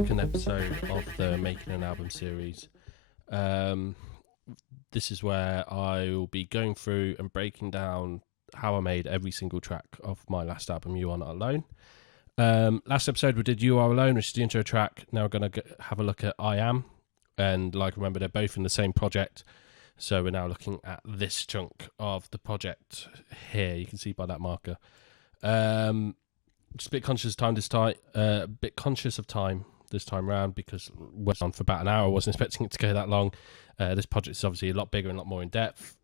second episode of the Making an Album series. This is where I will be going through and breaking down how I made every single track of my last album, You Are Not Alone. Last episode we did You Are Alone, which is the intro track. Now we're going to have a look at I Am. And remember, they're both in the same project. So we're now looking at this chunk of the project here. You can see by that marker. Just a bit conscious of time this time round because we're on for about an hour. I wasn't expecting it to go that long. This project is obviously a lot bigger and a lot more in depth.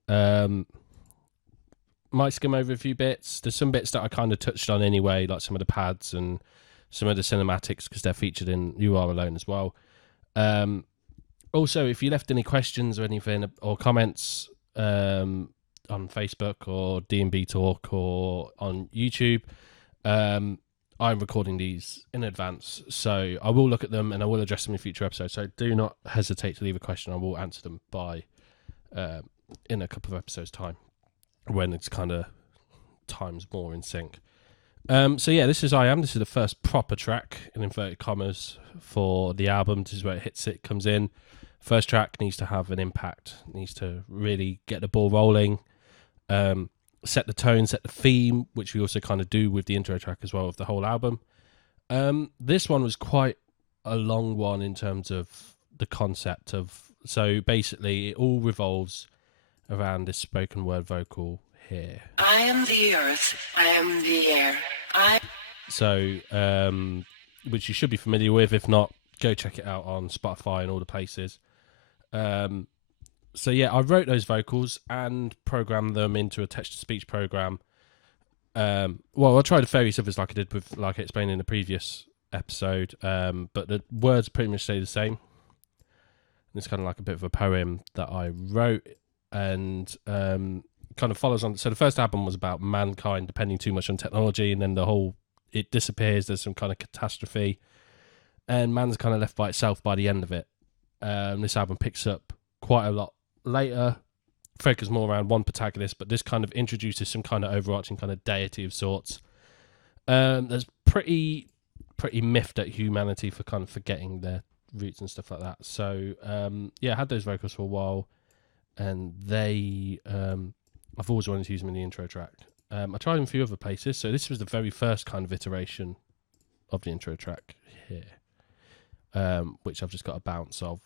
Might skim over a few bits. There's some bits that I kind of touched on anyway, like some of the pads and some of the cinematics because they're featured in You Are Alone as well. Also, if you left any questions or anything or comments on Facebook or D&B Talk or on YouTube, I'm recording these in advance, so I will look at them and I will address them in future episodes. So do not hesitate to leave a question. I will answer them by in a couple of episodes' time when it's kind of time's more in sync. So yeah, this is I Am. This is the first proper track in inverted commas for the album. This is where it comes in. First track needs to have an impact. Needs to really get the ball rolling. Set the tone, set the theme, which we also kind of do with the intro track as well of the whole album. This one was quite a long one in terms of the concept of, so basically it all revolves around this spoken word vocal here. I am the earth, I am the air, So, which you should be familiar with. If not, go check it out on Spotify and all the places. So yeah, I wrote those vocals and programmed them into a text-to-speech program. Well, I tried various others like I did with, like I explained in the previous episode, but the words pretty much stay the same. And it's kind of like a bit of a poem that I wrote and kind of follows on. So the first album was about mankind depending too much on technology, and then it disappears. There's some kind of catastrophe, and man's kind of left by itself by the end of it. This album picks up quite a lot later, focus more around one protagonist, but this kind of introduces some kind of overarching kind of deity of sorts. There's pretty miffed at humanity for kind of forgetting their roots and stuff like that. So yeah, I had those vocals for a while, and they I've always wanted to use them in the intro track. I tried them a few other places, so this was the very first kind of iteration of the intro track here, which I've just got a bounce of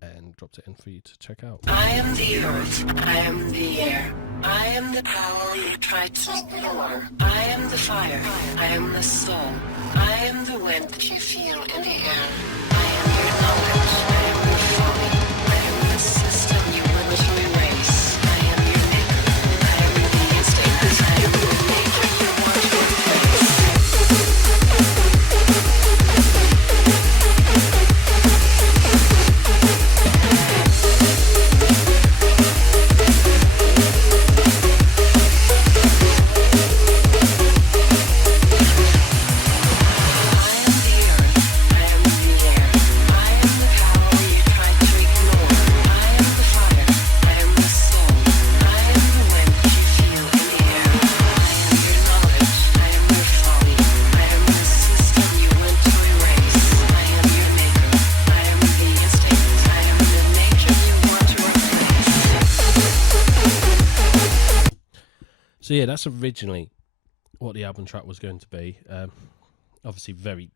and dropped it in for you to check out. I am the earth, I am the air, I am the power you try to ignore, I am the fire, I am the soul, I am the wind that you feel in the air, I am your knowledge, I am your folly, I am the system you want to erase, I am your maker, I am the instinct, I am the nature you want to replace. So yeah, that's originally what the album track was going to be. Obviously very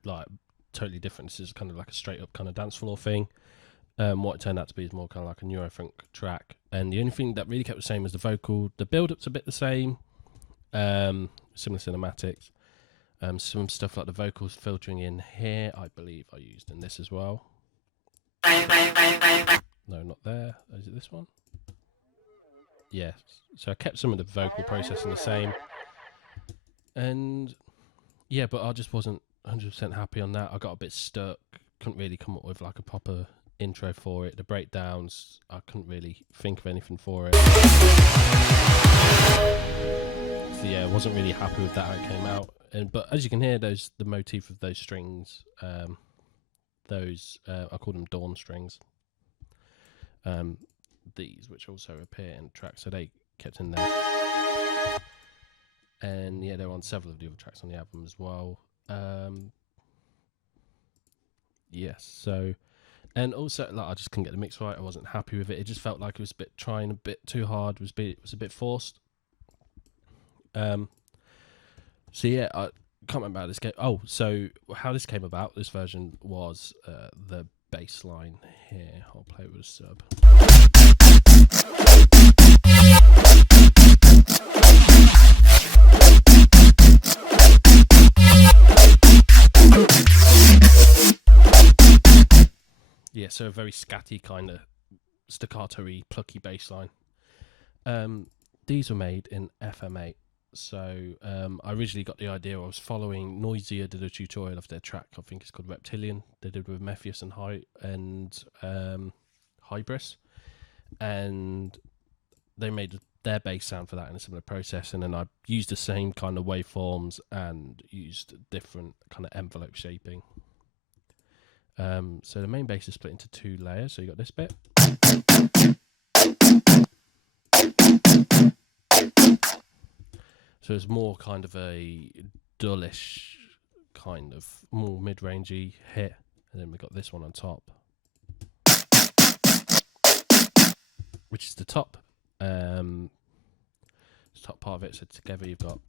totally different. This is kind of like a straight up kind of dance floor thing. What it turned out to be is more kind of like a neurofunk track. And the only thing that really kept the same was the vocal. The build-up's a bit the same. Similar cinematics. Some stuff like the vocals filtering in here, I believe I used in this as well. No, not there. Is it this one? Yes. So I kept some of the vocal processing the same. And yeah, but I just wasn't 100% happy on that. I got a bit stuck. Couldn't really come up with like a proper intro for it. The breakdowns, I couldn't really think of anything for it. So yeah, I wasn't really happy with that how it came out. But as you can hear, the motif of those strings, I call them dawn strings. These, which also appear in the track, so they kept in there. And yeah, they're on several of the other tracks on the album as well. Yes. So, and also like I just couldn't get the mix right. I wasn't happy with it. It just felt like it was trying a bit too hard. It was a bit forced. So yeah, I can't remember how this came. Oh, so how this came about? This version was the bass line here. I'll play it with a sub. Yeah, so a very scatty kind of staccato-y, plucky bass line. These were made in FM8. So I originally got the idea. I was following Noisia did a tutorial of their track. I think it's called Reptilian. They did with Mephius and Hybris, and they made their bass sound for that in a similar process. And then I used the same kind of waveforms and used different kind of envelope shaping. So the main bass is split into 2 layers. So you got this bit. So it's more kind of a dullish, kind of more mid-rangey hit, and then we got this one on top, which is the top, top part of it. So together you've got,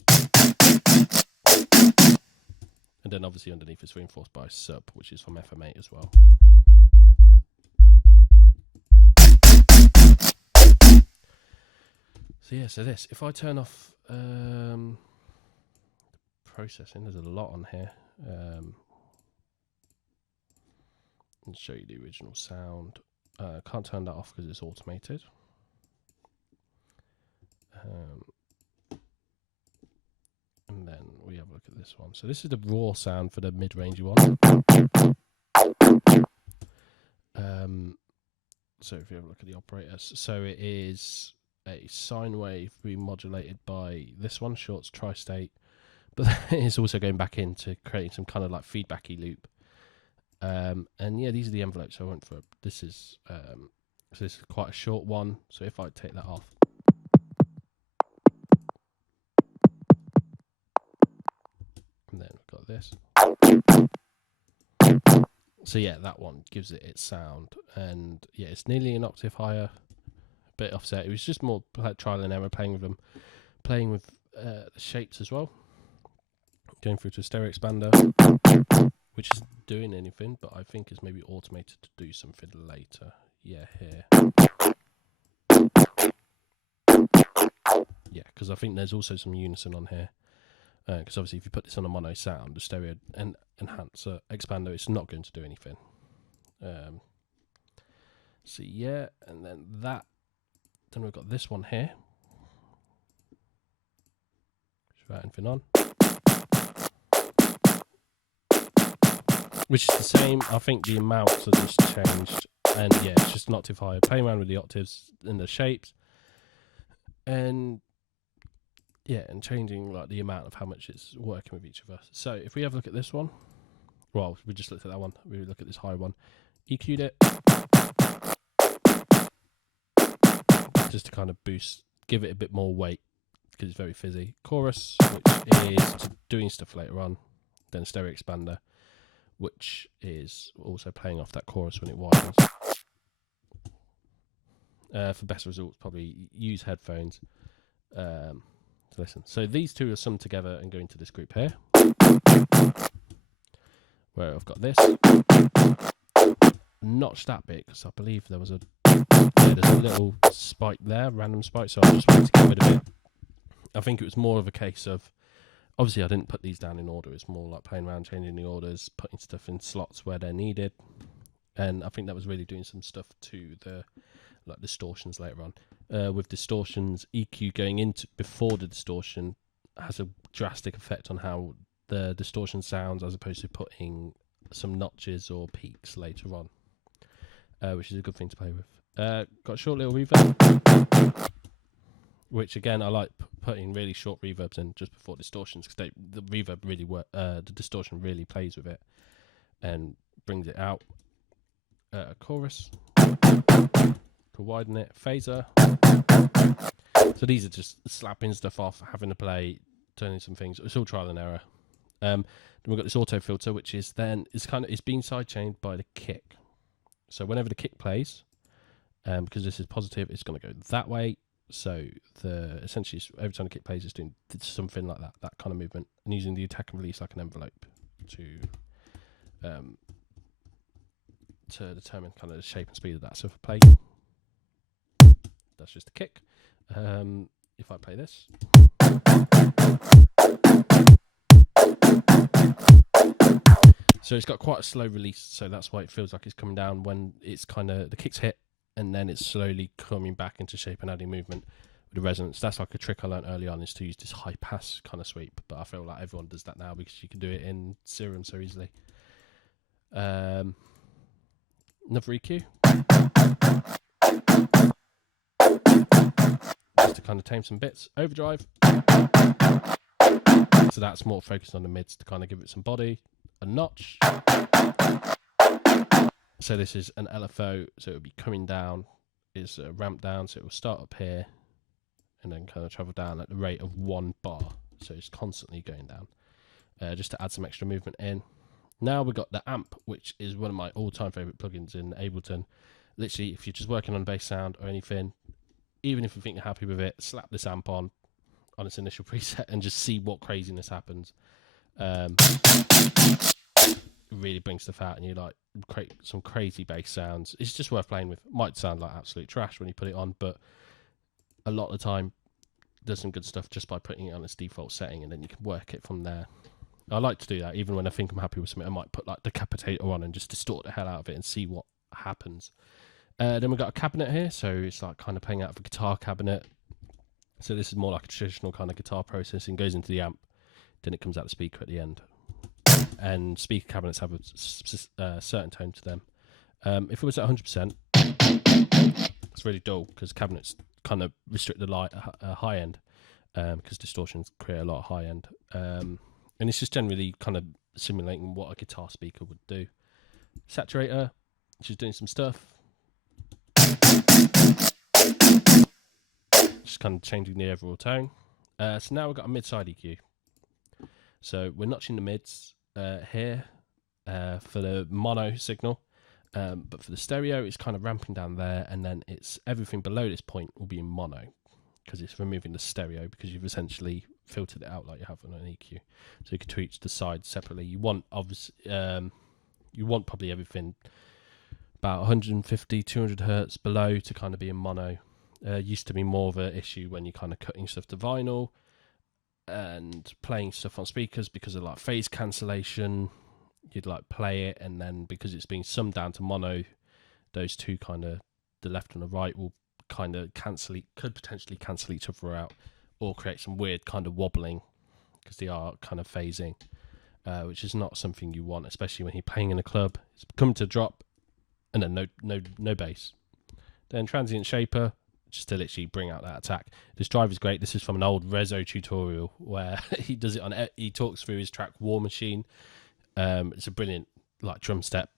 and then obviously underneath it's reinforced by sub, which is from FM8 as well. So yeah, so this, if I turn off processing, there's a lot on here. I'll show you the original sound. Can't turn that off because it's automated. And then we have a look at this one. So this is the raw sound for the mid-rangey one. So if you have a look at the operators, so it is a sine wave remodulated by this one, Short's tri-state, but it's also going back into creating some kind of like feedbacky loop. And yeah, these are the envelopes I went for. This is so this is quite a short one. So if I take that off, and then we've got this. So yeah, that one gives it its sound, and yeah, it's nearly an octave higher. Bit offset. It was just more trial and error, playing with them, playing with the shapes as well, going through to a stereo expander, which isn't doing anything, but I think is maybe automated to do something later. Yeah, here. Yeah, because I think there's also some unison on here, because obviously if you put this on a mono sound, the stereo and enhancer expander, it's not going to do anything. So yeah, and then that. Then we've got this one here. Without anything on. Which is the same. I think the amounts are just changed. And yeah, it's just an octave higher. Playing around with the octaves and the shapes. And yeah, and changing like the amount of how much it's working with each of us. So if we have a look at this one. Well, we just looked at that one. We look at this high one. EQ'd it. Just to kind of boost, give it a bit more weight because it's very fizzy. Chorus, which is doing stuff later on. Then stereo expander, which is also playing off that chorus when it widens. For best results, probably use headphones to listen. So these two are summed together and go into this group here, where I've got this. Notch that bit because I believe there was a there's a little spike there, random spike, so I just wanted to get rid of it. I think it was more of a case of, obviously I didn't put these down in order, it's more like playing around, changing the orders, putting stuff in slots where they're needed, and I think that was really doing some stuff to the like distortions later on. With distortions, EQ going into before the distortion has a drastic effect on how the distortion sounds, as opposed to putting some notches or peaks later on, which is a good thing to play with. Got a short little reverb, which again I like putting really short reverbs in just before distortions, because the reverb really the distortion really plays with it and brings it out. Chorus to widen it, phaser. So these are just slapping stuff off, having to play, turning some things. It's all trial and error. Then we've got this auto filter, which is it's being sidechained by the kick. So whenever the kick plays, because this is positive, it's going to go that way. So essentially every time the kick plays, it's doing something like that kind of movement, and using the attack and release like an envelope to determine kind of the shape and speed of that. So if I play, that's just a kick. If I play this, so it's got quite a slow release, so that's why it feels like it's coming down when it's kind of the kicks hit, and then it's slowly coming back into shape and adding movement with the resonance. That's like a trick I learned early on, is to use this high pass kind of sweep, but I feel like everyone does that now because you can do it in Serum so easily. Another EQ, just to kind of tame some bits. Overdrive, so that's more focused on the mids to kind of give it some body. A notch, so this is an LFO, so it'll be coming down, is a ramp down, so it will start up here and then kind of travel down at the rate of 1 bar, so it's constantly going down, just to add some extra movement in. Now we've got the amp, which is one of my all-time favourite plugins in Ableton. Literally, if you're just working on bass sound or anything, even if you think you're happy with it, slap this amp on its initial preset and just see what craziness happens. Really brings stuff out, and you like create some crazy bass sounds. It's just worth playing with. Might sound like absolute trash when you put it on, but a lot of the time does some good stuff just by putting it on its default setting, and then you can work it from there. I like to do that even when I think I'm happy with something. I might put like Decapitator on and just distort the hell out of it and see what happens. Then we've got a cabinet here, so it's like kind of playing out of a guitar cabinet. So this is more like a traditional kind of guitar processing. Goes into the amp, then it comes out the speaker at the end. And speaker cabinets have a certain tone to them. If it was at 100%, it's really dull because cabinets kind of restrict the high end, because distortions create a lot of high end. And it's just generally kind of simulating what a guitar speaker would do. Saturator, which is doing some stuff. Just kind of changing the overall tone. So now we've got a mid-side EQ. So we're notching the mids here for the mono signal, but for the stereo it's kind of ramping down there, and then it's everything below this point will be in mono because it's removing the stereo, because you've essentially filtered it out like you have on an EQ. So you can tweak the sides separately. You want obviously you want probably everything about 150 200 hertz below to kind of be in mono. Used to be more of an issue when you're kind of cutting stuff to vinyl and playing stuff on speakers because of like phase cancellation. You'd like play it, and then because it's being summed down to mono, those two kind of, the left and the right, will kind of could potentially cancel each other out, or create some weird kind of wobbling because they are kind of phasing, which is not something you want, especially when you're playing in a club. It's coming to drop, and then no bass. Then transient shaper, just to literally bring out that attack. This drive is great. This is from an old Rezo tutorial where he does it on. He talks through his track War Machine. It's a brilliant like drum step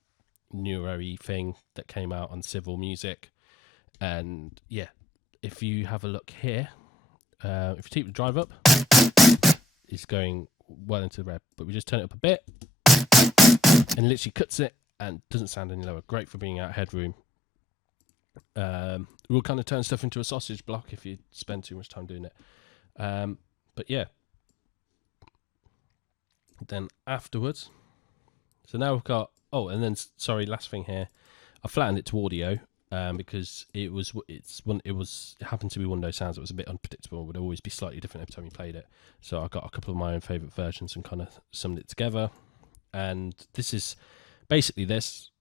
neuro-y thing that came out on Civil Music. And yeah, if you have a look here, if you keep the drive up, it's going well into the red, but we just turn it up a bit and literally cuts it and doesn't sound any lower. Great for bringing out headroom. We'll kind of turn stuff into a sausage block if you spend too much time doing it. But yeah, then afterwards, so now we've got, and then sorry, last thing here, I flattened it to audio because it happened to be one of those sounds that was a bit unpredictable. It would always be slightly different every time you played it. So I got a couple of my own favorite versions and kind of summed it together. And this is basically this,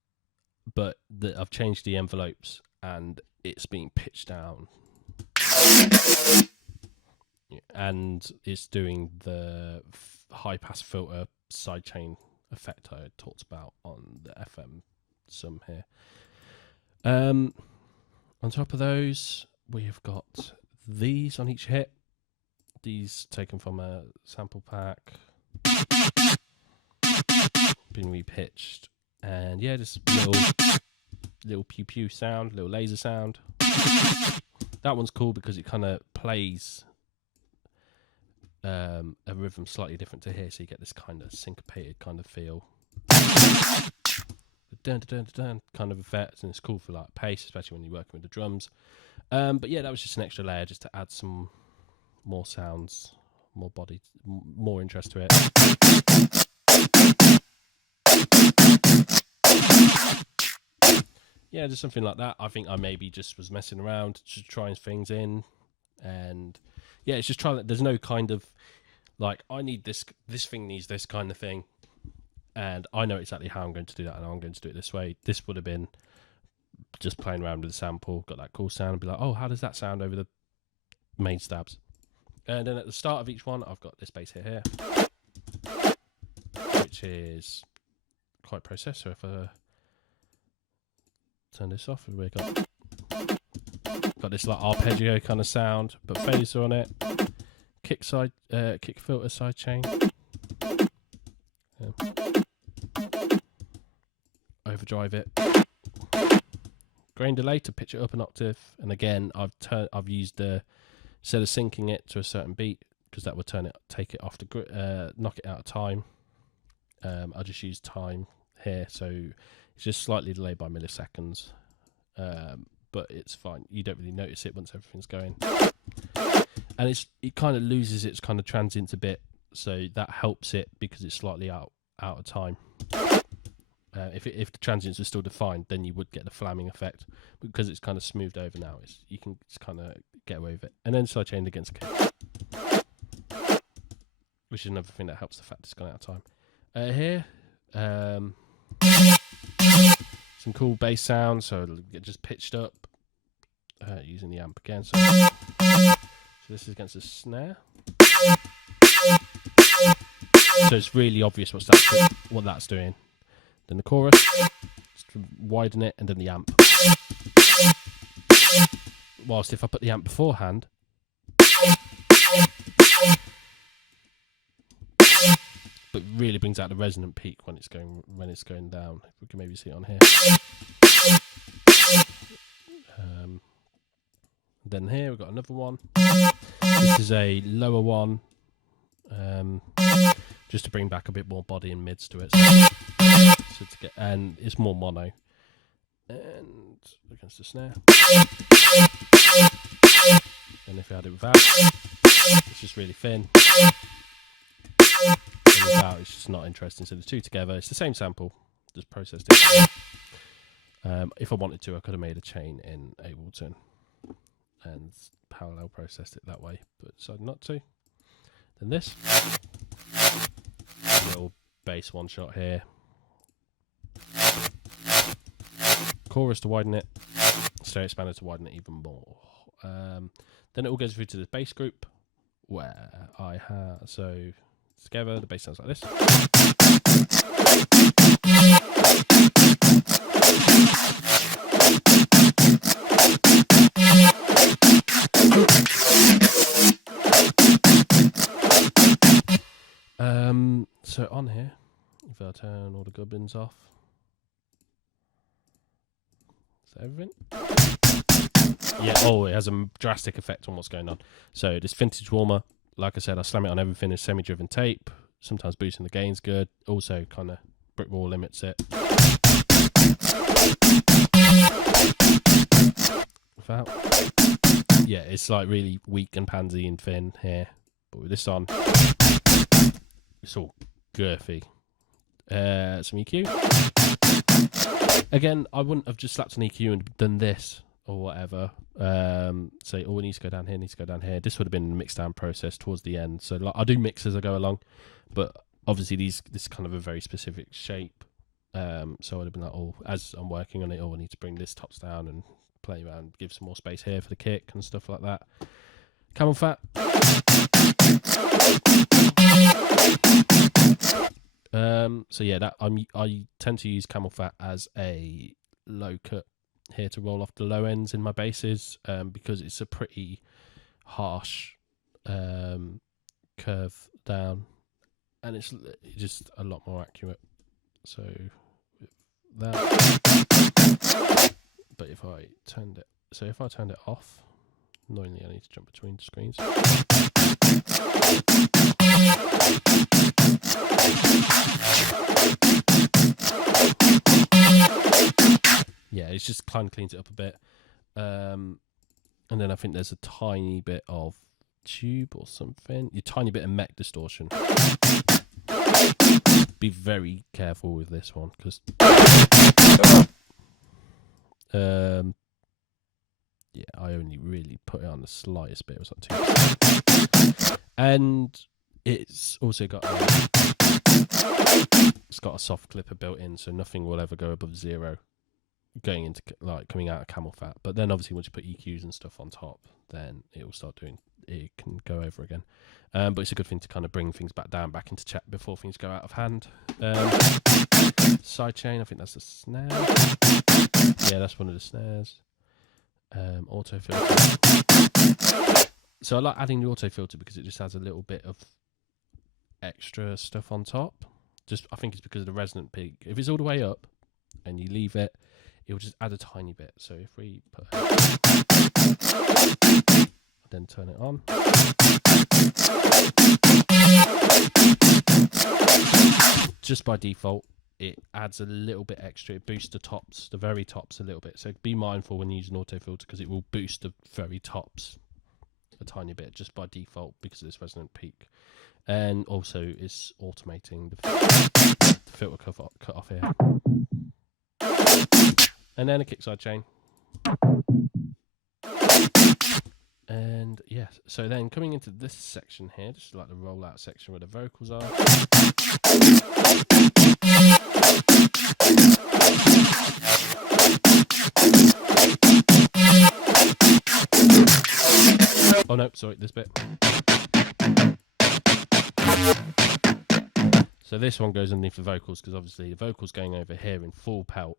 but I've changed the envelopes and it's being pitched down, and it's doing the high pass filter sidechain effect I talked about on the FM sum here. On top of those, we have got these on each hit. These taken from a sample pack, been repitched, and yeah, just little pew pew sound, little laser sound. That one's cool because it kind of plays a rhythm slightly different to here, so you get this kind of syncopated kind of feel. Dun, dun, dun, dun, kind of effect, and it's cool for like pace, especially when you're working with the drums. But yeah, that was just an extra layer just to add some more sounds, more body, more interest to it. Yeah, just something like that. I think I maybe just was messing around, just trying things in, and yeah, it's just trying. There's no kind of like I need this thing needs this kind of thing, and I know exactly how I'm going to do that, and I'm going to do it this way. This would have been just playing around with the sample, got that cool sound, and be like, oh, how does that sound over the main stabs? And then at the start of each one, I've got this bass hit here, which is quite processed. So if I turn this off, we've got this like arpeggio kind of sound, but phaser on it, kick filter side chain, overdrive it, grain delay to pitch it up an octave, and again I've used instead of syncing it to a certain beat, because that would take it off the knock it out of time. I just use time here, so it's just slightly delayed by milliseconds, but it's fine. You don't really notice it once everything's going, and it kind of loses its kind of transients a bit, so that helps it because it's slightly out of time. If the transients are still defined, then you would get the flamming effect, because it's kind of smoothed over now. You can just kind of get away with it, and then sidechained against kick, which is another thing that helps the fact it's gone out of time. Here. Some cool bass sounds, so it'll get just pitched up using the amp again. So this is against the snare. So it's really obvious what that's doing. Then the chorus, just to widen it, and then the amp. Whilst if I put the amp beforehand, but really brings out the resonant peak when it's going down. If we can maybe see it on here. Then here we've got another one. This is a lower one, just to bring back a bit more body and mids to it. So to get, and it's more mono. And against the snare. And if we had it without, it's just really thin. Without, it's just not interesting. So the two together, it's the same sample, just processed it. If I wanted to, I could have made a chain in Ableton and parallel processed it that way, but decided not to. Then this little bass one shot here, chorus to widen it, stereo expander to widen it even more. Then it all goes through to the bass group, where I have together the bass sounds like this. So on here, if I turn all the gubbins off, is that everything? Yeah, it has a drastic effect on what's going on. So this vintage warmer, like I said, I slam it on everything as semi-driven tape. Sometimes boosting the gain's good. Also kind of brick wall limits it. Without, yeah, it's like really weak and pansy and thin here. But with this on, it's all girthy. Some EQ. Again, I wouldn't have just slapped an EQ and done this or whatever. Say, it needs to go down here, needs to go down here. This would have been a mix down process towards the end. So like, I do mix as I go along, but obviously this is kind of a very specific shape. So I'd have been like, as I'm working on it, I need to bring this tops down and play around, give some more space here for the kick and stuff like that. Camel Fat. So yeah, I tend to use Camel Fat as a low cut here to roll off the low ends in my basses, because it's a pretty harsh curve down, and it's just a lot more accurate. So that, but if I turned it off, Annoyingly, I need to jump between screens. Yeah, it's just kind of cleans it up a bit. And then I think there's a tiny bit of tube or something. A tiny bit of mech distortion. Be very careful with this one because yeah, I only really put it on the slightest bit. It was like 2%. And it's also got a soft clipper built in, so nothing will ever go above 0 going into like coming out of camel fat. But then obviously once you put EQs and stuff on top, then it will start doing, it can go over again. But it's a good thing to kind of bring things back into check before things go out of hand. Sidechain, I think that's the snare. Yeah, that's one of the snares. Auto filter. So I like adding the auto filter because it just adds a little bit of extra stuff on top. Just I think it's because of the resonant peak. If it's all the way up and you leave it, it will just add a tiny bit. So if we put then turn it on. Just by default, it adds a little bit extra. It boosts the tops, the very tops a little bit. So be mindful when you use an auto filter because it will boost the very tops a tiny bit just by default because of this resonant peak. And also it's automating the filter cut off here. And then a kickside chain. And yes, so then coming into this section here, just like the rollout section where the vocals are. Oh no, sorry, this bit. So this one goes underneath the vocals because obviously the vocals going over here in full pelt.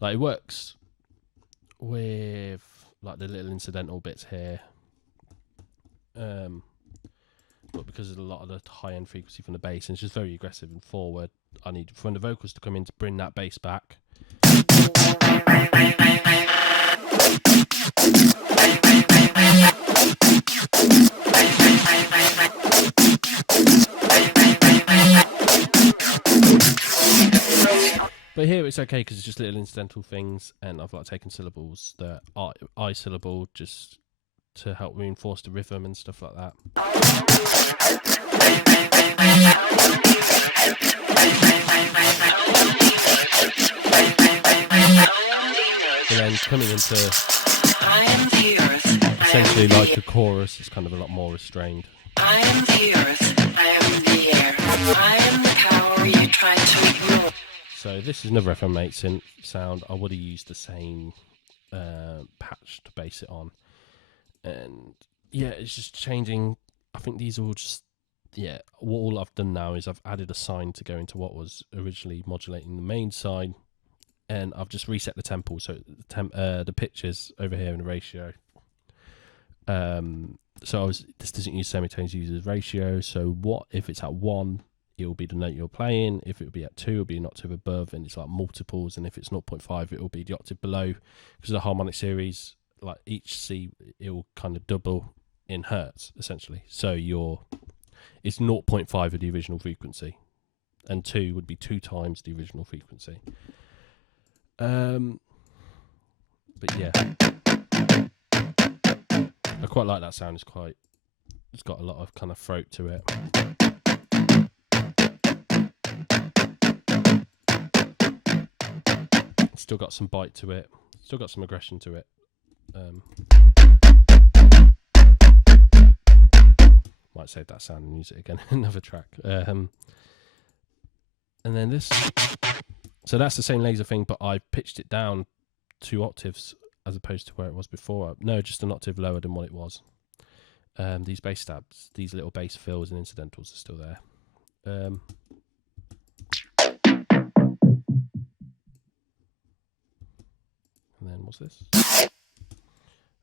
Like it works with like the little incidental bits here. But because of a lot of the high-end frequency from the bass, and it's just very aggressive and forward, I need for the vocals to come in to bring that bass back. But here it's okay because it's just little incidental things, and I've like taken syllables that are I syllable just to help reinforce the rhythm and stuff like that. And then coming into essentially like a chorus, it's kind of a lot more restrained. I am the earth, I am the air, I am the power you try to ignore. So this is another FM8 synth sound. I would have used the same patch to base it on. And yeah, it's just changing. I think these are all just, yeah, all I've done now is I've added a sine to go into what was originally modulating the main side. And I've just reset the tempo, so the pitches over here in the ratio. So this doesn't use semitones, it uses ratio. So what if it's at 1, it will be the note you're playing. If it will be at 2, it will be an octave above, and it's like multiples. And if it's 0.5, it will be the octave below. Because of the harmonic series, like each C, it will kind of double in hertz essentially. So it's 0.5 of the original frequency, and 2 would be 2 times the original frequency. But yeah, I quite like that sound. It's got a lot of kind of throat to it. Still got some bite to it. Still got some aggression to it. Might save that sound and use it again in another track. And then this. So that's the same laser thing, but I pitched it down 2 octaves as opposed to where it was before. No, just an octave lower than what it was. These bass stabs, these little bass fills and incidentals are still there. And then what's this?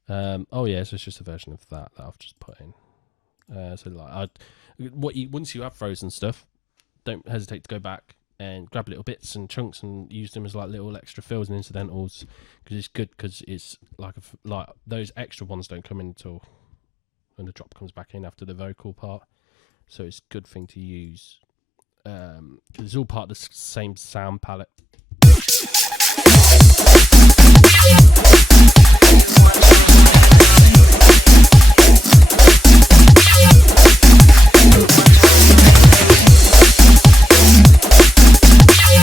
Oh yeah, so it's just a version of that I've just put in. So like once you have frozen stuff, don't hesitate to go back and grab little bits and chunks and use them as like little extra fills and incidentals, because it's good, because it's like like those extra ones don't come in until when the drop comes back in after the vocal part, so it's a good thing to use, because it's all part of the same sound palette.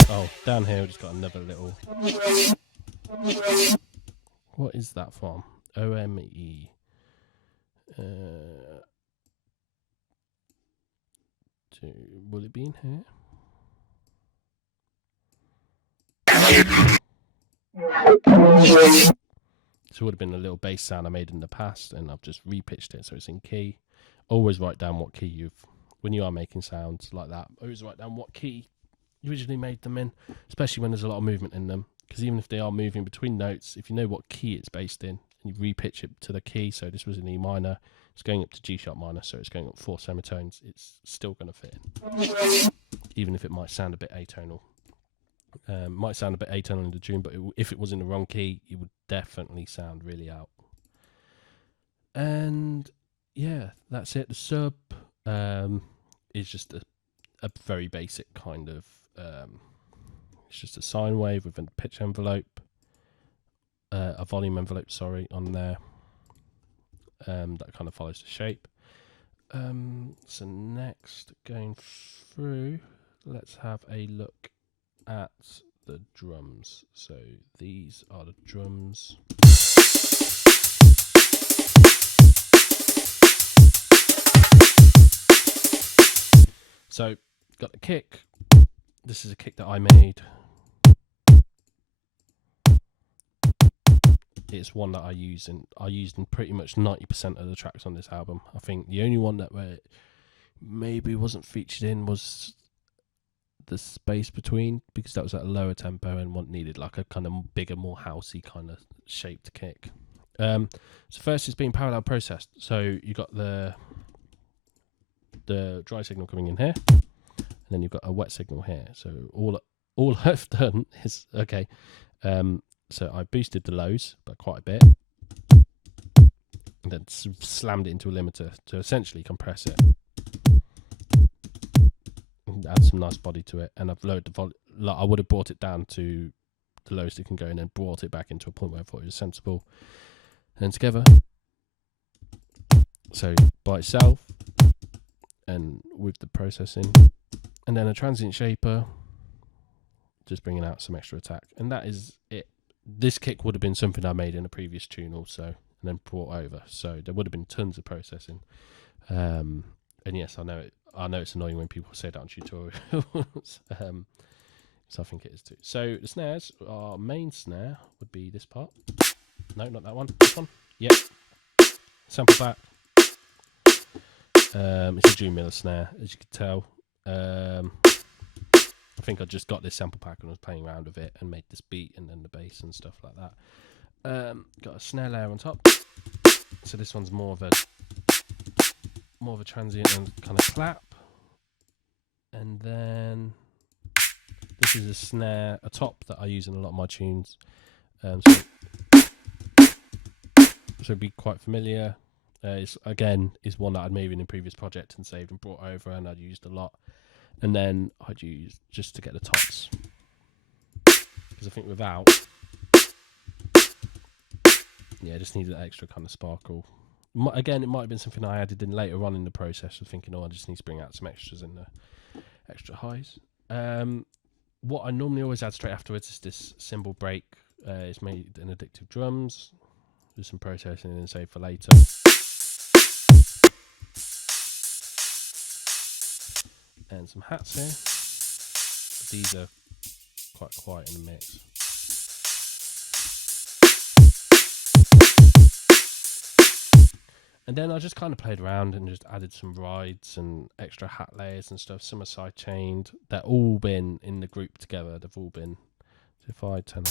Oh, down here we just got another little. What is that from? OME. Will it be in here? This would have been a little bass sound I made in the past, and I've just repitched it so it's in key. Always write down what key when you are making sounds like that, always write down what key you originally made them in, especially when there's a lot of movement in them, because even if they are moving between notes, if you know what key it's based in, and you repitch it to the key, so this was an E minor, it's going up to G sharp minor, so it's going up 4 semitones, it's still going to fit in, even if it might sound a bit atonal. Might sound a bit atonal in the tune, but if it was in the wrong key, it would definitely sound really out. And yeah, that's it. The sub is just a very basic kind of, it's just a sine wave with a pitch envelope, a volume envelope, sorry, on there, that kind of follows the shape. So next, going through, let's have a look at the drums. So these are the drums. So got the kick. This is a kick that I made. It's one that I used in pretty much 90% of the tracks on this album. I think the only one that maybe wasn't featured in was the Space Between, because that was at a lower tempo and one needed like a kind of bigger, more housey kind of shaped kick. So first, it's being parallel processed. So you got the dry signal coming in here, and then you've got a wet signal here. So all I've done is so I boosted the lows by quite a bit, and then slammed it into a limiter to essentially compress it. Add some nice body to it, and I've lowered the volume. Like I would have brought it down to the lowest it can go, and then brought it back into a point where I thought it was sensible. And then together, so by itself, and with the processing, and then a transient shaper, just bringing out some extra attack, and that is it. This kick would have been something I made in a previous tune also, and then brought over. So there would have been tons of processing. And yes, I know it's annoying when people say that on tutorials. So I think it is too. So the snares, our main snare would be this part. No, not that one. This one. Yep. Sample back. It's a June Miller snare, as you can tell. I think I just got this sample pack and was playing around with it and made this beat and then the bass and stuff like that. Got a snare layer on top. So this one's more of a transient and kind of clap. And then this is a snare, a top that I use in a lot of my tunes. So be quite familiar. It's one that I'd made in a previous project and saved and brought over, and I'd used a lot. And then I'd use just to get the tops, because I think without, just needed that extra kind of sparkle. Again, it might have been something I added in later on in the process of thinking, I just need to bring out some extras in the extra highs. What I normally always add straight afterwards is this cymbal break. It's made in Addictive Drums. Do some processing and save for later. And some hats here. These are quite quiet in the mix. And then I just kind of played around and just added some rides and extra hat layers and stuff. Some are side chained. They're all been in the group together. They've all been. So if I turn up.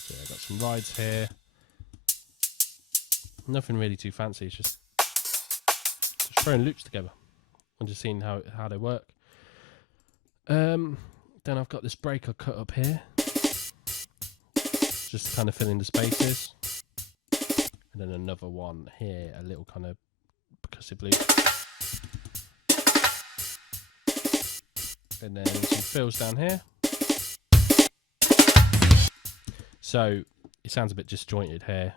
So I got some rides here. Nothing really too fancy. It's just throwing loops together and just seeing how they work. Then I've got this breaker cut up here, just to kind of fill in the spaces. And then another one here, a little kind of percussive loop. And then some fills down here. So it sounds a bit disjointed here.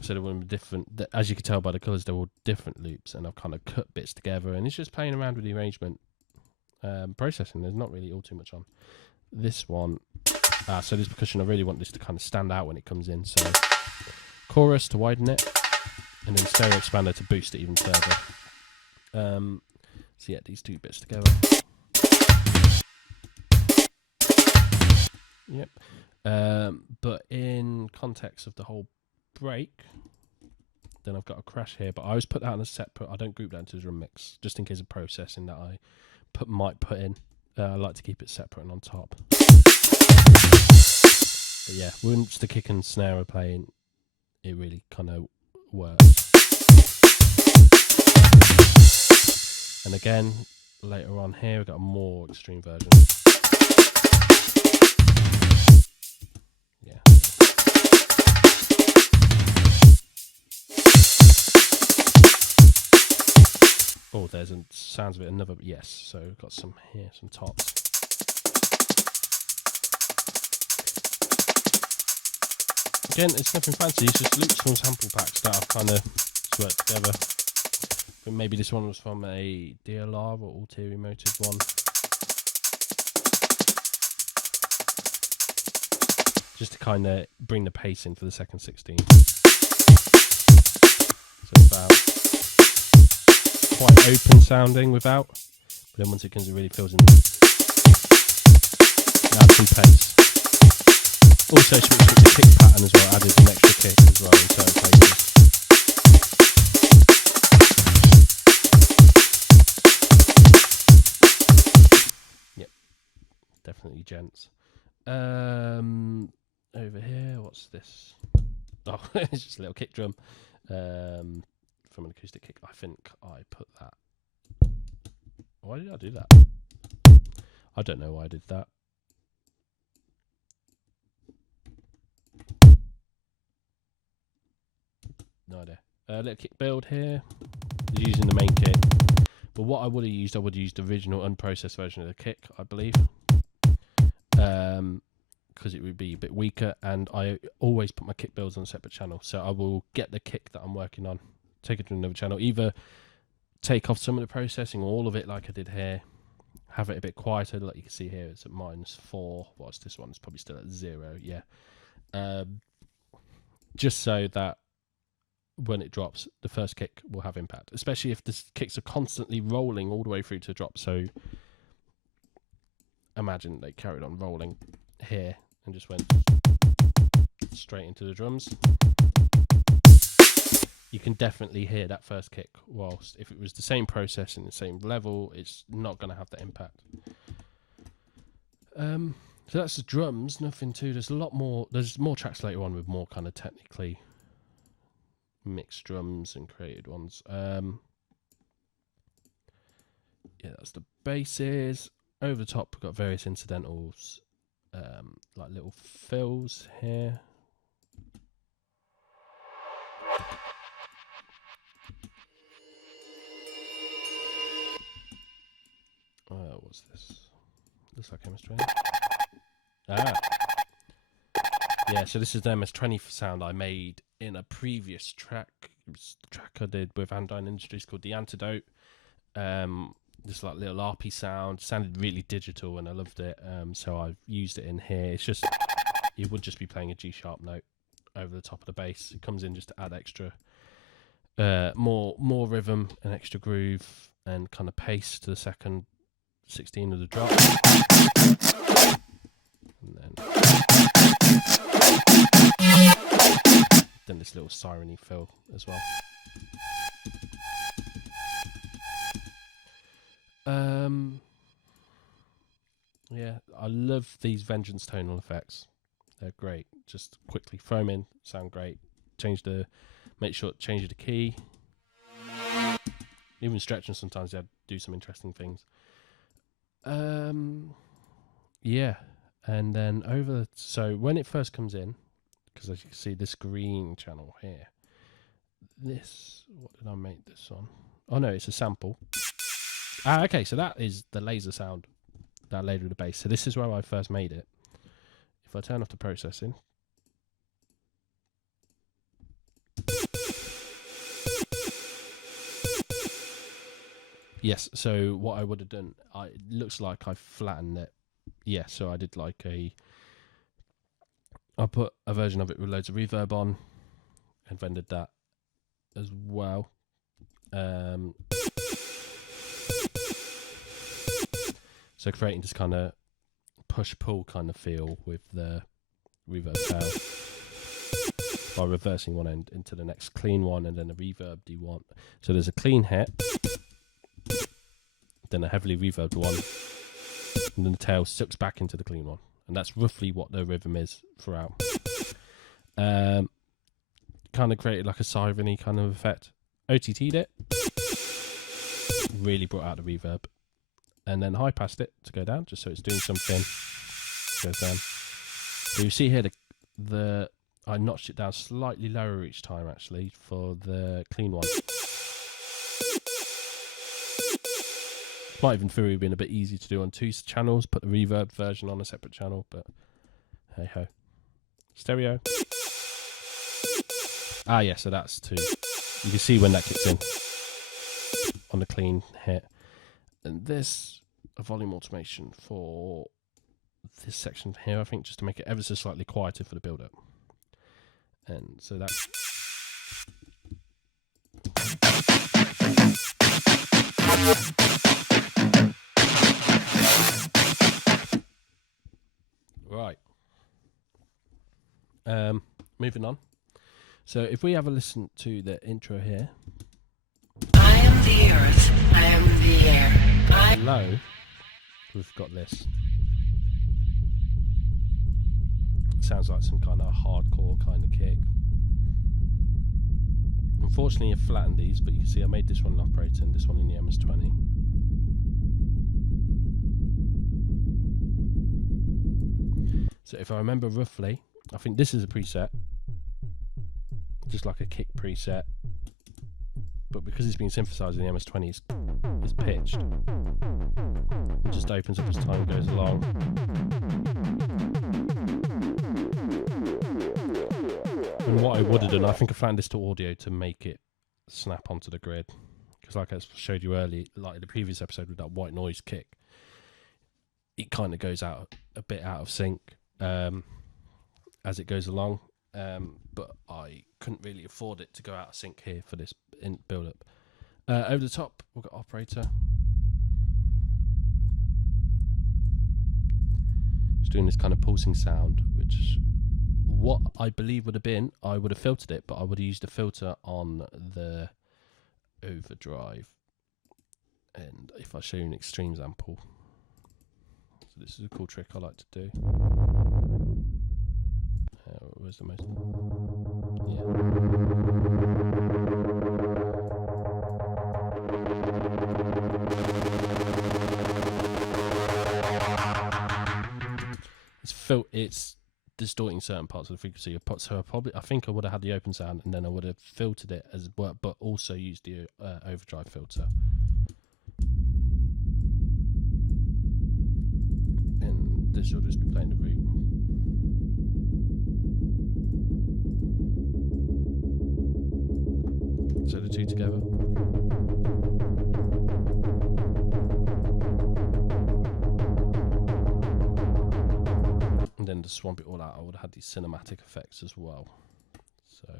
So they were different. As you can tell by the colours, they're all different loops, and I've kind of cut bits together, and it's just playing around with the arrangement, processing. There's not really all too much on this one. So this percussion, I really want this to kind of stand out when it comes in. So chorus to widen it, and then stereo expander to boost it even further. So yeah, these two bits together. Yep. But in context of the whole break, then I've got a crash here, but I always put that on a separate. I don't group that into the drum mix, just in case of processing that I might put in. I like to keep it separate and on top. But yeah, once the kick and snare are playing, it really kind of works. And again, later on here, we've got a more extreme version. Yeah. Oh, there's a sounds of it. Another yes. So we've got some here, some tops. Again, it's nothing fancy. It's just loops from sample packs that I've kind of worked together. But maybe this one was from a DLR or ulterior motive one. Just to kind of bring the pace in for the second 16. So about quite open sounding without, but then once it comes, it really fills in. Now some pace. Also switched with the kick pattern as well, added an extra kick as well in certain places. Yep, definitely gents. Over here, what's this? Oh, it's just a little kick drum from an acoustic kick. I think I put that. Why did I do that? I don't know why I did that. No idea. Little kick build here. Using the main kick. But what I would have used the original unprocessed version of the kick, I believe. Because it would be a bit weaker, and I always put my kick builds on a separate channel. So I will get the kick that I'm working on, take it to another channel, either take off some of the processing or all of it like I did here, have it a bit quieter, like you can see here it's at -4, whilst this one's probably still at 0, yeah. Just so that when it drops, the first kick will have impact, especially if the kicks are constantly rolling all the way through to drop. So imagine they carried on rolling here and just went straight into the drums. You can definitely hear that first kick, whilst if it was the same process and the same level, it's not going to have that impact. So that's the drums, nothing too. There's more tracks later on with more kind of technically mixed drums and created ones. Yeah, that's the basses. Over the top, we've got various incidentals, like little fills here. What's this? Looks like MS-20. Yeah, so this is the MS-20 sound I made in a previous track. It was the track I did with Anodyne Industries called The Antidote. This like little RP sound, sounded really digital and I loved it. So I've used it in here. It's just, you would just be playing a G sharp note over the top of the bass. It comes in just to add extra, more rhythm and extra groove and kind of pace to the second 16 of the drop. And then this little siren-y fill as well. Yeah, I love these Vengeance tonal effects. They're great. Just quickly throw them in, sound great. Change the key. Even stretching sometimes they do some interesting things. Yeah, and then so when it first comes in, because as you can see this green channel here, what did I make this on? Oh no, it's a sample. Okay, so that is the laser sound, that layer of the bass. So this is where I first made it. If I turn off the processing, yes, so what I would have done, it looks like I flattened it. Yeah, so I did I put a version of it with loads of reverb on and rendered that as well. So creating this kind of push-pull kind of feel with the reverb tail by reversing one end into the next clean one and then a reverb D1. So there's a clean hit, then a heavily reverbed one, and then the tail sucks back into the clean one. And that's roughly what the rhythm is throughout. Kind of created like a siren-y kind of effect. OTT'd it, really brought out the reverb, and then high-passed it to go down, just so it's doing something. Goes down. So you see here, I notched it down slightly lower each time, actually, for the clean one. Might even feel it been a bit easy to do on 2 channels, put the reverb version on a separate channel, but hey ho. Stereo. Yeah, so that's 2. You can see when that kicks in on the clean hit. And this, a volume automation for this section here, I think, just to make it ever so slightly quieter for the build-up. And so that's... Right. Moving on. So if we have a listen to the intro here. I am the earth. I am the air. Low, we've got this. Sounds like some kind of hardcore kind of kick. Unfortunately, I flattened these, but you can see I made this one in operator and this one in the MS-20. So if I remember roughly, I think this is a preset, just like a kick preset, but because it's been synthesized in the MS-20, it's pitched. It just opens up as time goes along. And what I would have done, I think I flattened this to audio to make it snap onto the grid, because like I showed you earlier, like in the previous episode with that white noise kick, it kind of goes out a bit out of sync as it goes along, but I couldn't really afford it to go out of sync here for this build-up. Over the top, we've got operator. It's doing this kind of pulsing sound, which what I believe would have been, I would have filtered it, but I would have used a filter on the overdrive. And if I show you an extreme sample, so this is a cool trick I like to do. Where's the most? It's distorting certain parts of the frequency. So I think I would have had the open sound, and then I would have filtered it as well, but also used the overdrive filter. And this will just be playing the root. So the two together. And then to swamp it all out, I would have had these cinematic effects as well. So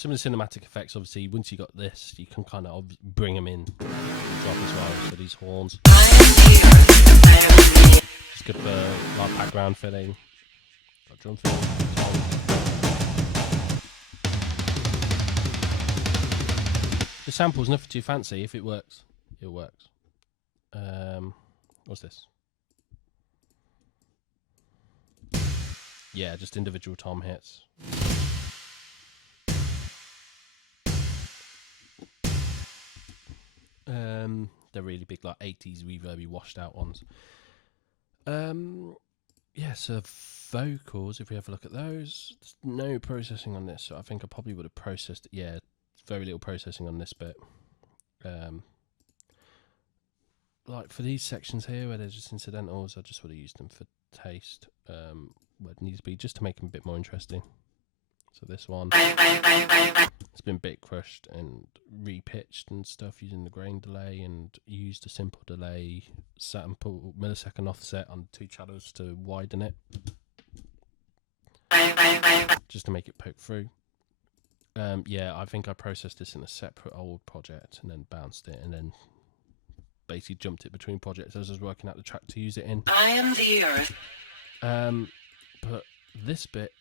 some of the cinematic effects, obviously, once you got this, you can kind of bring them in, drop as well. So these horns, it's good for like background filling. Got drum fill. The sample's nothing too fancy. If it works, it works. What's this? Yeah, just individual tom hits. They're really big, like 80s reverby, washed out ones. Yeah, so vocals, if we have a look at those, there's no processing on this, so I think I probably would have processed it. Yeah, very little processing on this bit. Like for these sections here where there's just incidentals, I just would have used them for taste. Where it needs to be, just to make them a bit more interesting. So this one, it's been bit crushed and repitched and stuff using the grain delay, and used a simple delay sample millisecond offset on 2 channels to widen it, just to make it poke through. Yeah, I think I processed this in a separate old project and then bounced it and then basically jumped it between projects as I was working out the track to use it in. I am the earth. But this bit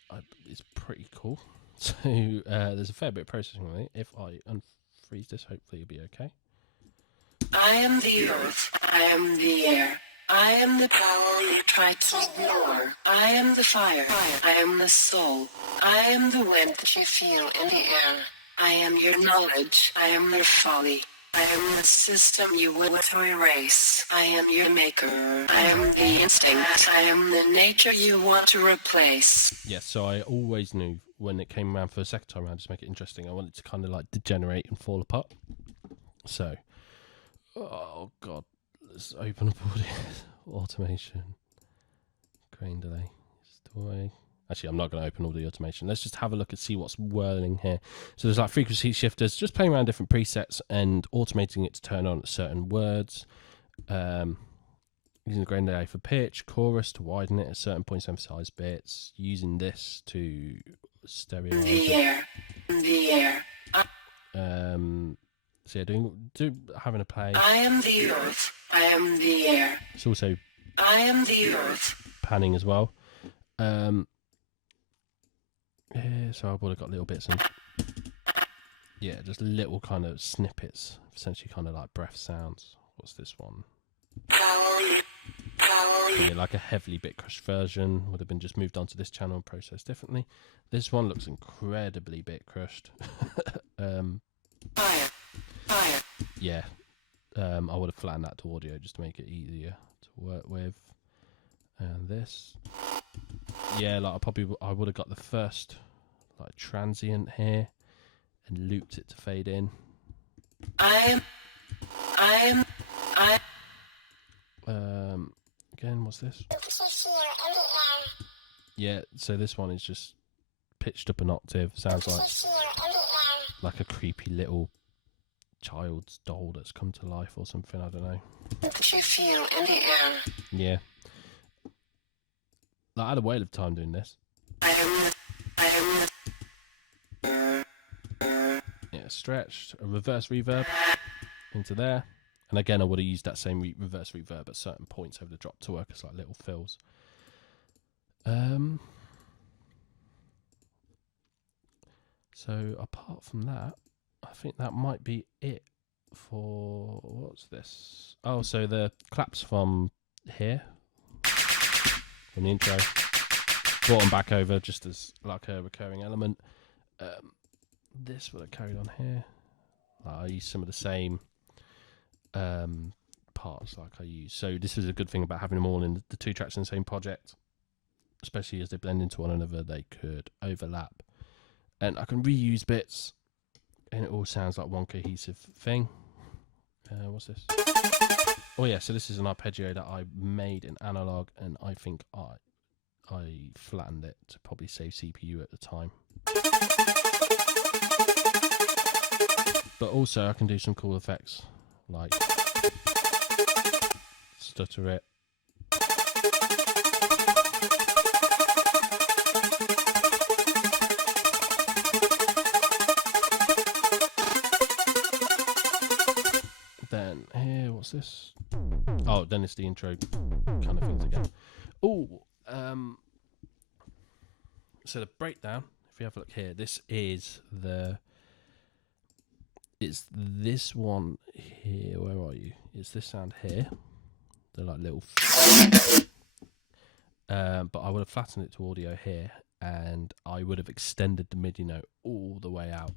is pretty cool. So there's a fair bit of processing on it. If I unfreeze this, hopefully it'll be okay. I am the earth. I am the air. I am the power you try to ignore. I am the fire. I am the soul. I am the wind that you feel in the air. I am your knowledge. I am your folly. I am the system you want to erase. I am your maker. I am the instinct. I am the nature you want to replace. Yes, so I always knew when it came around for the second time around, just make it interesting, I wanted to kind of like degenerate and fall apart. So, oh god, let's open up all the automation. Grain delay. Story. Actually, I'm not going to open all the automation. Let's just have a look and see what's whirling here. So there's like frequency shifters, just playing around different presets and automating it to turn on certain words. Using the grain delay for pitch, chorus to widen it at certain points, emphasize bits. Using this to stereo. The air. The air. So yeah, having a play. I am the earth. I am the air. It's also I am the earth. panning as well. Yeah, so I would have got little bits and yeah, just little kind of snippets, essentially kind of like breath sounds. What's this one? Yeah, like a heavily bit crushed version would have been just moved onto this channel and processed differently. This one looks incredibly bit crushed. Fire. Fire. Yeah, I would have flattened that to audio just to make it easier to work with. And this. Yeah, like I would have got the first like transient here and looped it to fade in. Again, what's this? Yeah, so this one is just pitched up an octave. Sounds like a creepy little child's doll that's come to life or something. I don't know. What you feel in the air. Yeah. Like, I had a whale of time doing this. Yeah, stretched, a reverse reverb into there. And again, I would have used that same reverse reverb at certain points over the drop to work as like little fills. So apart from that, I think that might be it for, what's this? Oh, so the claps from here, from the intro, brought them back over just as like a recurring element. This would have carried on here. I used some of the same parts like I use. So this is a good thing about having them all in the 2 tracks in the same project, especially as they blend into one another. They could overlap, and I can reuse bits, and it all sounds like one cohesive thing. What's this? Oh yeah, so this is an arpeggio that I made in analog, and I think I flattened it to probably save CPU at the time. But also I can do some cool effects like stutter it. what's this? Oh, then it's the intro kind of things again. Oh, so the breakdown, if you have a look here, this is it's this one here. Where are you? It's this sound here. They're like little but I would have flattened it to audio here, and I would have extended the MIDI note all the way out.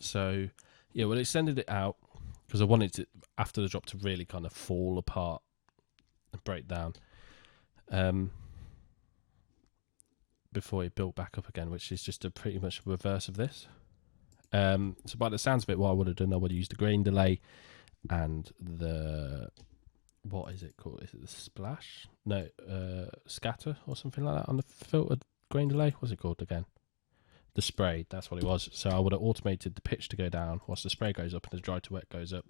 So, yeah, well, extended it out because I wanted it after the drop to really kind of fall apart and break down before it built back up again, which is just a pretty much reverse of this. So by the sounds of it, what I would have done, I would have used the grain delay and the, what is it called? Is it the splash? No, scatter or something like that on the filtered grain delay. What's it called again? The spray, that's what it was. So I would have automated the pitch to go down whilst the spray goes up and the dry to wet goes up.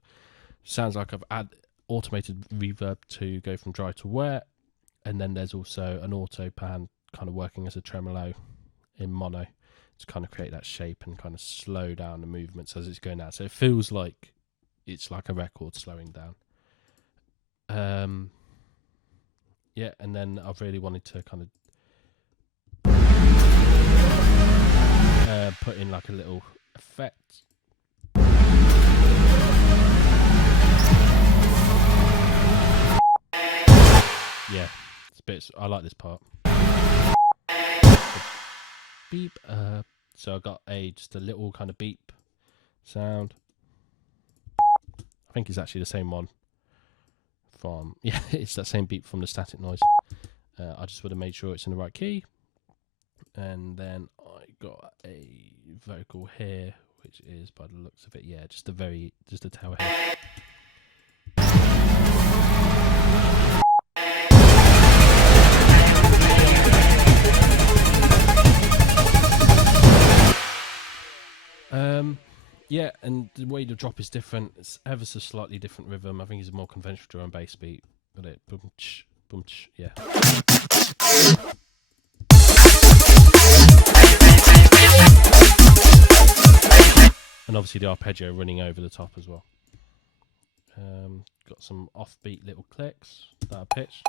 Sounds like I've automated reverb to go from dry to wet, and then there's also an auto pan kind of working as a tremolo in mono to kind of create that shape and kind of slow down the movements as it's going down. So it feels like it's like a record slowing down. Yeah, and then I've really wanted to kind of put in like a little effect. Yeah, it's a bit. I like this part. Beep. So I got just a little kind of beep sound. I think it's actually the same one from. Yeah, it's that same beep from the static noise. I just would have made sure it's in the right key. And then I got a vocal here, which is, by the looks of it, yeah, just a tail here. Yeah, and the way the drop is different. It's ever so slightly different rhythm. I think it's a more conventional drum and bass beat, but it boom ch, yeah. And obviously the arpeggio running over the top as well. Got some offbeat little clicks that are pitched.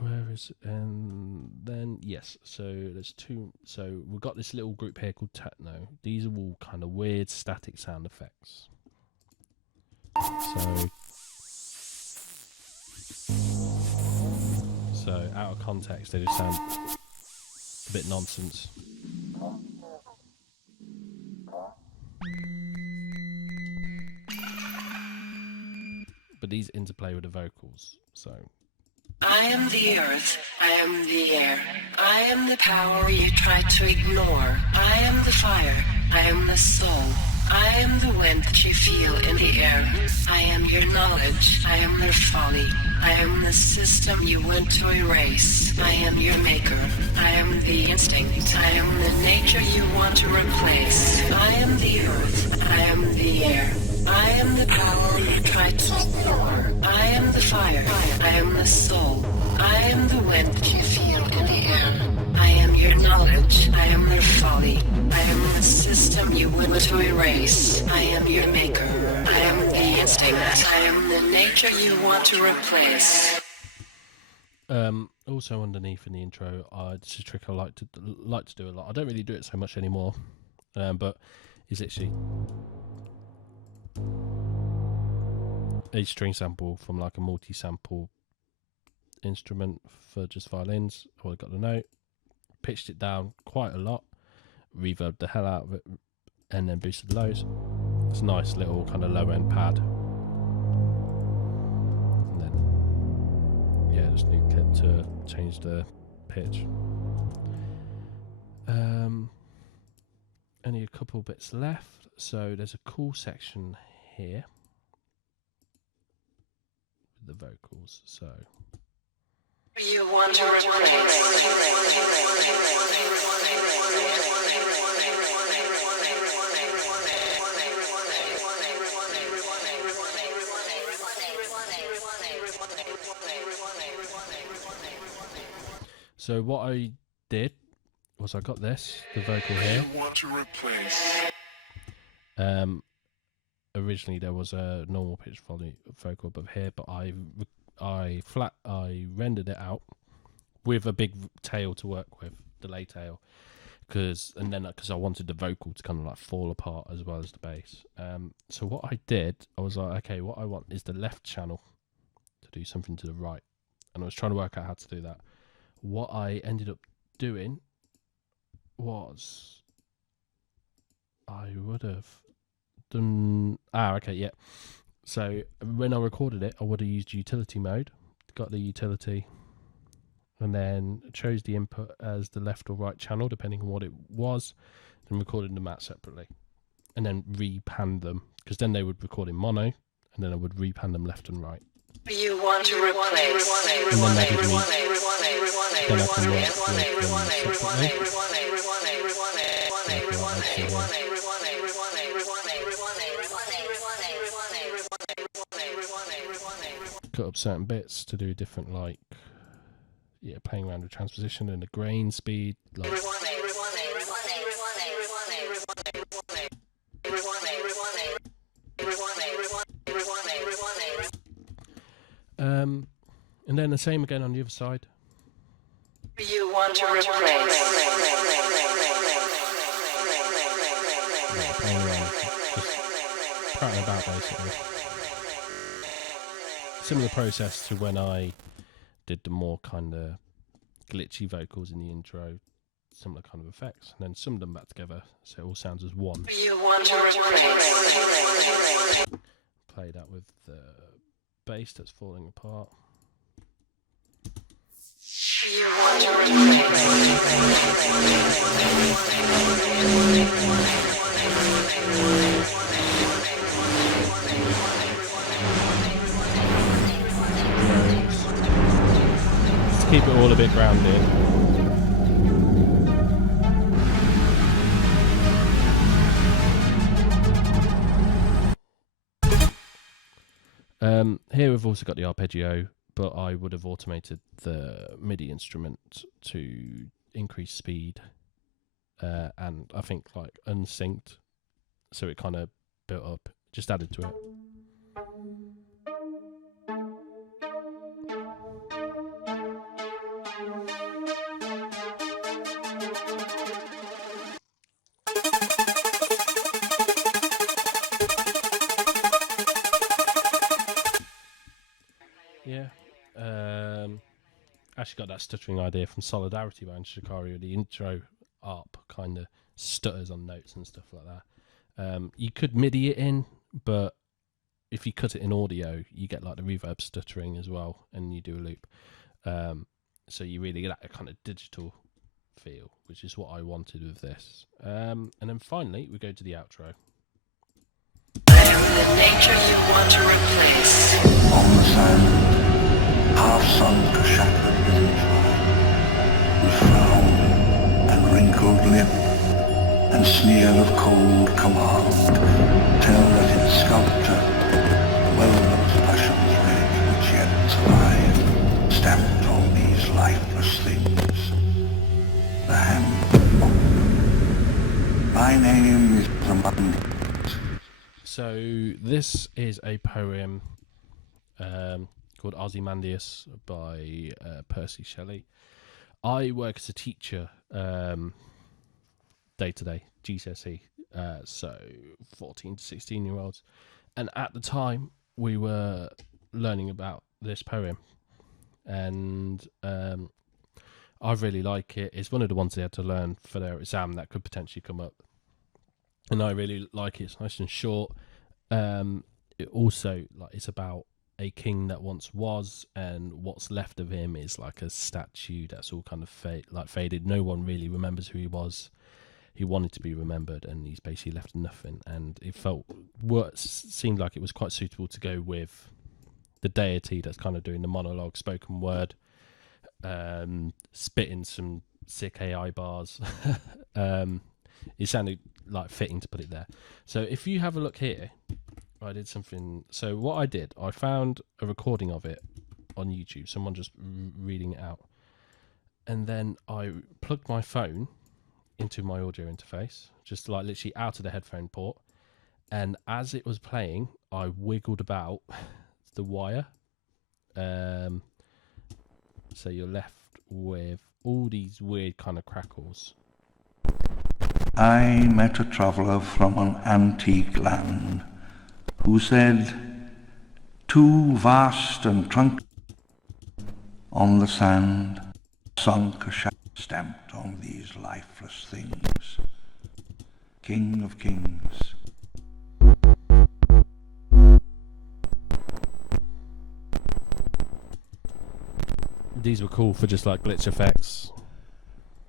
Where is it? And then yes, so there's two. So we've got this little group here called Techno. These are all kind of weird static sound effects. So out of context, they just sound a bit nonsense. But these interplay with the vocals, so. I am the earth, I am the air, I am the power you try to ignore. I am the fire, I am the soul, I am the wind that you feel in the air. I am your knowledge, I am your folly, I am the system you want to erase. I am your maker, I am the instinct, I am the nature you want to replace. I am the earth, I am the air, I am the power you try to ignore. I am the fire, I am the soul, I am the wind that you feel in the air. I am your knowledge, I am your folly, I am the system you want to erase. I am your maker, I am the instinct, I am the nature you want to replace. Also underneath in the intro, this is a trick I like to do a lot. I don't really do it so much anymore, but it's literally a string sample from like a multi-sample instrument for just violins. I got the note, pitched it down quite a lot, reverbed the hell out of it, and then boosted the lows. It's a nice little kind of low end pad. And then this new clip to change the pitch. Only a couple bits left. So there's a cool section here with the vocals. So You want to So what I did was I got this, the vocal here. Originally there was a normal pitch vocal above here, but I rendered it out with a big tail to work with, delay tail, because I wanted the vocal to kind of like fall apart as well as the bass. So what I did, I was like, okay, what I want is the left channel to do something to the right, and I was trying to work out how to do that. What I ended up doing was I would have done so when I recorded it, I would have used utility mode, got the utility, and then chose the input as the left or right channel depending on what it was, then recorded them out separately, and then repanned them, because then they would record in mono, and then I would repan them left and right. You want to replace. And then that gives me, then I can work with them separately. Cut up certain bits to do different, like, playing around with transposition and the grain speed, like. And then the same again on the other side. You want to replace. Playing around, just prattling about basically. Similar process to when I did the more kind of glitchy vocals in the intro, similar kind of effects, and then summed them back together so it all sounds as one. You want to replace. Play that with the bass that's falling apart. You want to replace. Just keep it all a bit grounded. Here we've also got the arpeggio, but I would have automated the MIDI instrument to increase speed, and I think like unsynced, so it kind of built up, just added to it. Actually got that stuttering idea from Solidarity by Shikari. The intro up kind of stutters on notes and stuff like that. You could MIDI it in, but if you cut it in audio, you get like the reverb stuttering as well, and you do a loop. So you really get that kind of digital feel, which is what I wanted with this. And then finally, we go to the outro. I am the nature you want to replace. On the sand, half sunk, shattered village line, with frown and wrinkled lip and sneer of cold command, tell that its sculptor, well those passions red which yet survive, stamped on these lifeless things, the hand. My name is Zamandi. So this is a poem called Ozymandias by Percy Shelley. I work as a teacher day to day, GCSE, so 14 to 16 year olds. And at the time we were learning about this poem, and I really like it. It's one of the ones they had to learn for their exam that could potentially come up. And I really like it. It's nice and short. It also, like, it's about a king that once was, and what's left of him is like a statue that's all kind of faded. No one really remembers who he was. He wanted to be remembered, and he's basically left nothing. And it seemed like it was quite suitable to go with the deity that's kind of doing the monologue, spoken word, spitting some sick AI bars. It sounded like fitting to put it there. So if you have a look here, I did something. So what I did, I found a recording of it on YouTube, someone just reading it out, and then I plugged my phone into my audio interface, just like literally out of the headphone port, and as it was playing, I wiggled about the wire, so you're left with all these weird kind of crackles. I met a traveller from an antique land who said, "Too vast and trunk on the sand, sunk a shadow stamped on these lifeless things. King of kings." These were cool for just like glitch effects.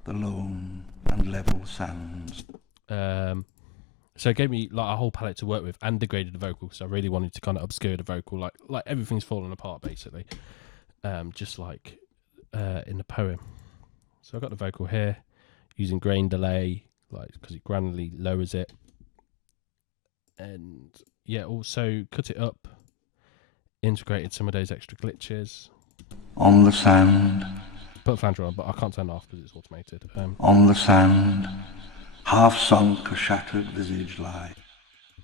The lone and level sands. So it gave me like a whole palette to work with, and degraded the vocal. So I really wanted to kind of obscure the vocal, like everything's falling apart basically, just like in the poem. So I got the vocal here using grain delay, like because it gradually lowers it, and yeah, also cut it up, integrated some of those extra glitches. On the sand. Put a flanger on, but I can't turn it off because it's automated. On the sand, half sunk a shattered visage lie.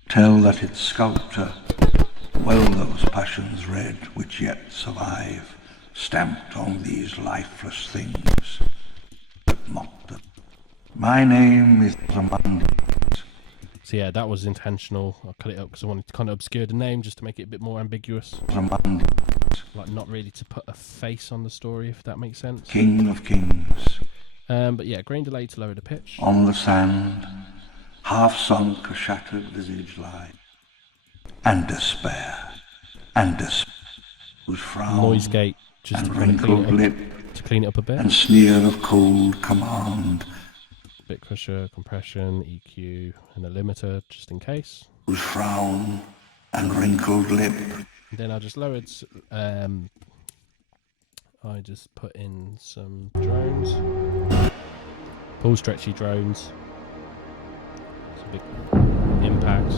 Tell that its sculptor well those passions read which yet survive, stamped on these lifeless things that mocked them. My name is Amanda. So yeah, that was intentional. I cut it up because I wanted to kind of obscure the name just to make it a bit more ambiguous. Amanda, Like not really to put a face on the story, if that makes sense. King of kings. But yeah, grain delay to lower the pitch. On the sand, half sunk a shattered visage lie. And despair, whose frown Noise gate, just and to kind of wrinkled lip to clean it up a bit. and sneer of cold command, Bit crusher, compression, EQ, and a limiter just in case. whose frown and wrinkled lip. And then I just lowered. I just put in some drones, pull stretchy drones, some big impacts,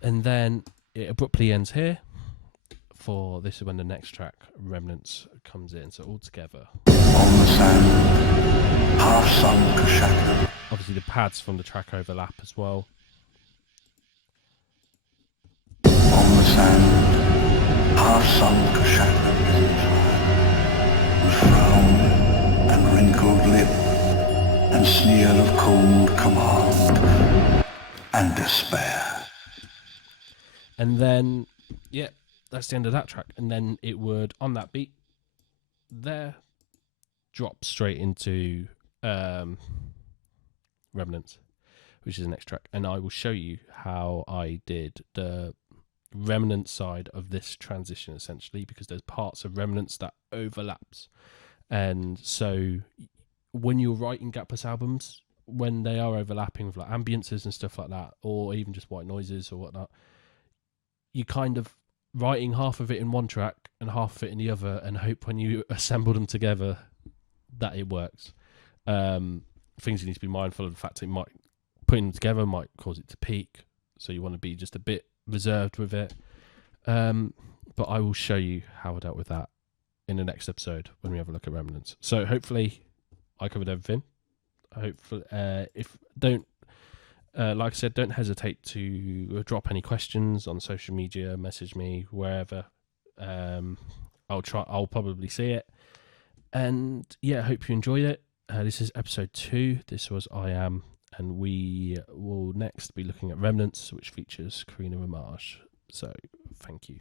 and then it abruptly ends here. For this is when the next track, Remnants, comes in. So all together. On the sand, half sunk a shattered. Obviously the pads from the track overlap as well. On the sand, half sunk a shattered visage lie, whose frown and wrinkled lip and sneer of cold command and despair. And then, yeah, that's the end of that track. And then it would, on that beat there, drop straight into Remnants, which is the next track. And I will show you how I did the Remnant side of this transition, essentially, because there's parts of Remnants that overlaps. And so when you're writing Gapless albums, when they are overlapping with like ambiences and stuff like that, or even just white noises or whatnot, you kind of writing half of it in one track and half of it in the other, and hope when you assemble them together that it works. Things you need to be mindful of the fact that it might, putting them together might cause it to peak, so you want to be just a bit reserved with it. But I will show you how I dealt with that in the next episode when we have a look at Remnants. So hopefully I covered everything. Hopefully, like I said, don't hesitate to drop any questions on social media, message me, wherever. I'll probably see it. And yeah, I hope you enjoyed it. This is episode 2. This was I Am, and we will next be looking at Remnants, which features Karina Ramage. So thank you.